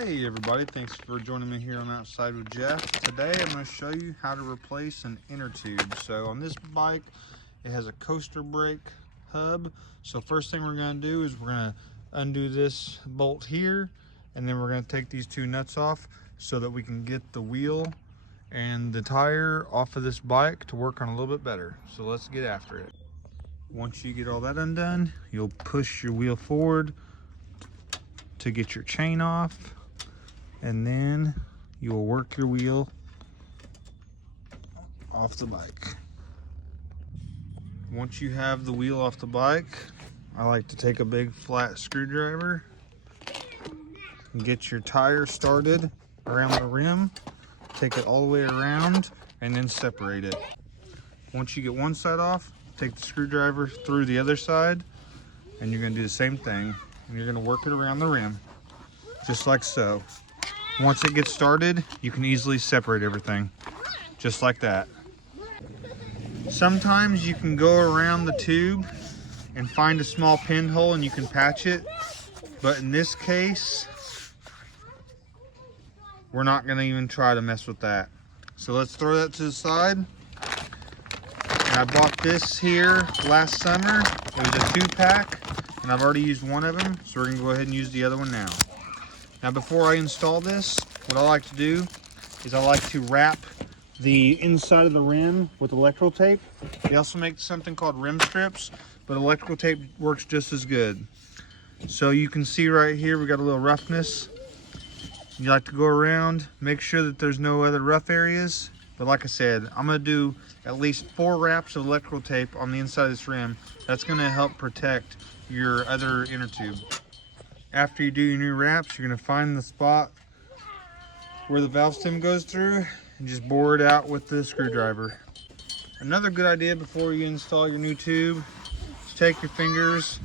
Hey everybody, thanks for joining me here on Outside with Jeff. Today I'm going to show you how to replace an inner tube. So on this bike, it has a coaster brake hub. So first thing we're going to do is we're going to undo this bolt here, and then we're going to take these two nuts off so that we can get the wheel and the tire off of this bike to work on a little bit better. So let's get after it. Once you get all that undone, you'll push your wheel forward to get your chain off, and then you'll work your wheel off the bike. Once you have the wheel off the bike, I like to take a big flat screwdriver and get your tire started around the rim, take it all the way around, and then separate it. Once you get one side off, take the screwdriver through the other side, and you're going to do the same thing, and you're going to work it around the rim just like so. Once it gets started, you can easily separate everything, just like that. Sometimes you can go around the tube and find a small pinhole and you can patch it, but in this case, we're not gonna even try to mess with that. So let's throw that to the side. And I bought this here last summer. It was a 2-pack, and I've already used one of them, so we're gonna go ahead and use the other one now. Now before I install this, what I like to do is I like to wrap the inside of the rim with electrical tape. They also make something called rim strips, but electrical tape works just as good. So you can see right here, we got a little roughness. You like to go around, make sure that there's no other rough areas. But like I said, I'm gonna do at least 4 wraps of electrical tape on the inside of this rim. That's gonna help protect your other inner tube. After you do your new wraps, you're gonna find the spot where the valve stem goes through and just bore it out with the screwdriver. Another good idea before you install your new tube is take your fingers,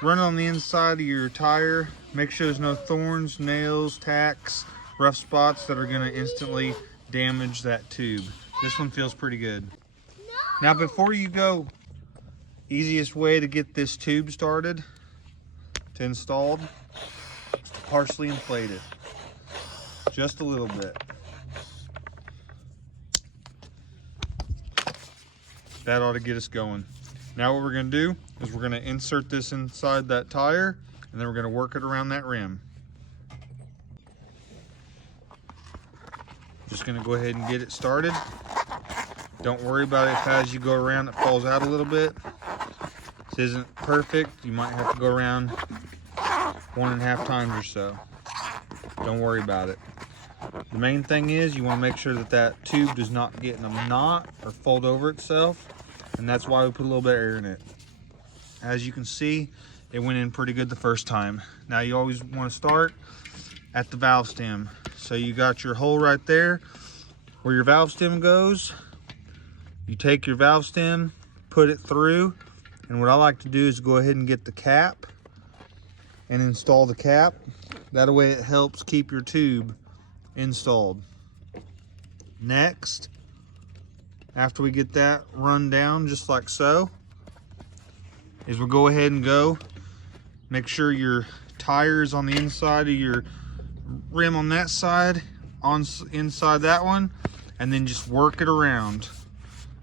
run on the inside of your tire, make sure there's no thorns, nails, tacks, rough spots that are gonna instantly damage that tube. This one feels pretty good. Now before you go, easiest way to get this tube started to installed, partially inflate it. Just a little bit. That ought to get us going. Now what we're gonna do is we're gonna insert this inside that tire, and then we're gonna work it around that rim. Just gonna go ahead and get it started. Don't worry about it if as you go around it falls out a little bit. This isn't perfect. You might have to go around 1.5 times or so. Don't worry about it. The main thing is you want to make sure that that tube does not get in a knot or fold over itself, and that's why we put a little bit of air in it. As you can see, it went in pretty good the first time. Now you always want to start at the valve stem. So you got your hole right there where your valve stem goes. You take your valve stem, put it through, and what I like to do is go ahead and get the cap and install the cap. That way it helps keep your tube installed. Next, after we get that run down just like so, is we'll go ahead and go make sure your tire is on the inside of your rim on that side, inside that one, and then just work it around.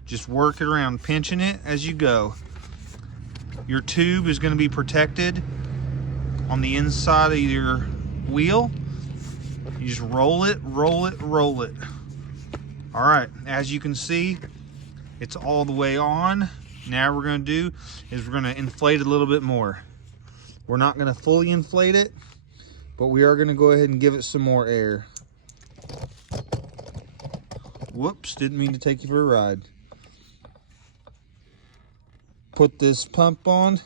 Just work it around, pinching it as you go. Your tube is going to be protected on the inside of your wheel. You just roll it, roll it, roll it. All right, as you can see, it's all the way on. Now what we're gonna do is we're gonna inflate it a little bit more. We're not gonna fully inflate it, but we are gonna go ahead and give it some more air. Whoops, didn't mean to take you for a ride. Put this pump on.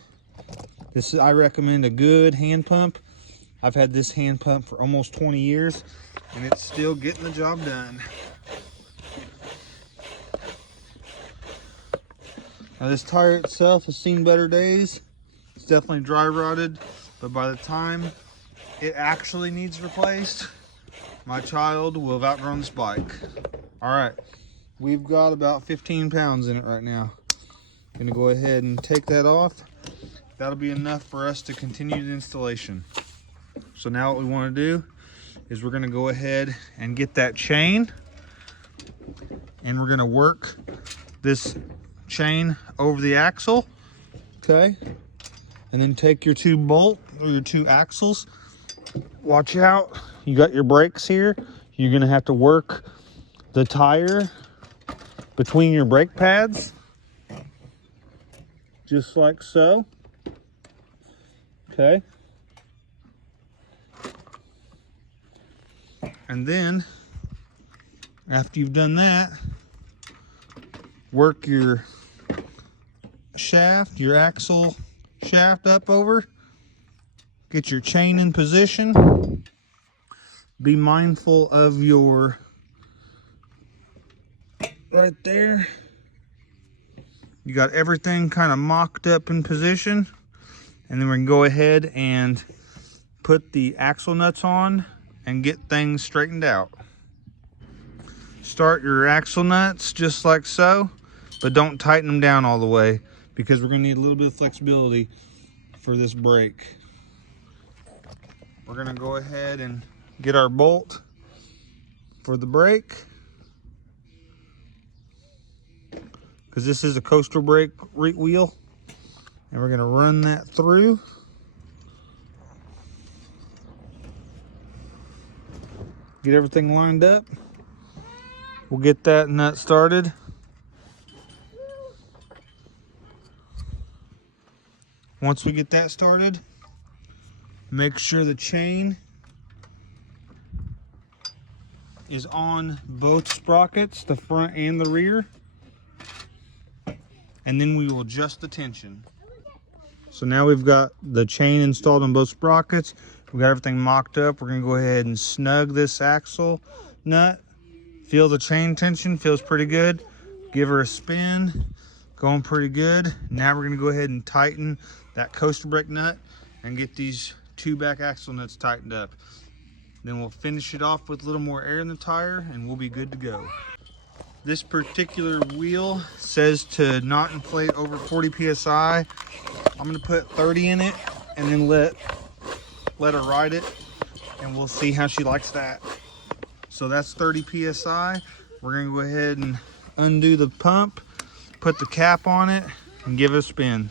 This is, I recommend a good hand pump. I've had this hand pump for almost 20 years and it's still getting the job done. Now this tire itself has seen better days. It's definitely dry rotted, but by the time it actually needs replaced, my child will have outgrown this bike. All right, we've got about 15 pounds in it right now. Gonna go ahead and take that off. That'll be enough for us to continue the installation. So now what we want to do is we're gonna go ahead and get that chain, and we're gonna work this chain over the axle, okay? And then take your 2 bolt or your 2 axles. Watch out, you got your brakes here. You're gonna have to work the tire between your brake pads, just like so, okay? And then, after you've done that, work your shaft, your axle shaft up over, get your chain in position. Be mindful of your, right there, you got everything kind of mocked up in position. And then we can go ahead and put the axle nuts on and get things straightened out. Start your axle nuts just like so, but don't tighten them down all the way, because we're gonna need a little bit of flexibility for this brake. We're gonna go ahead and get our bolt for the brake, because this is a coaster brake wheel, and we're gonna run that through. Get everything lined up. We'll get that nut started. Once we get that started, make sure the chain is on both sprockets, the front and the rear. And then we will adjust the tension. So now we've got the chain installed on both sprockets. We've got everything mocked up. We're gonna go ahead and snug this axle nut. Feel the chain tension, feels pretty good. Give her a spin, going pretty good. Now we're gonna go ahead and tighten that coaster brake nut and get these 2 back axle nuts tightened up. Then we'll finish it off with a little more air in the tire and we'll be good to go. This particular wheel says to not inflate over 40 PSI. I'm gonna put 30 in it and then let her ride it, and we'll see how she likes that. So that's 30 PSI. We're gonna go ahead and undo the pump, put the cap on it, and give it a spin.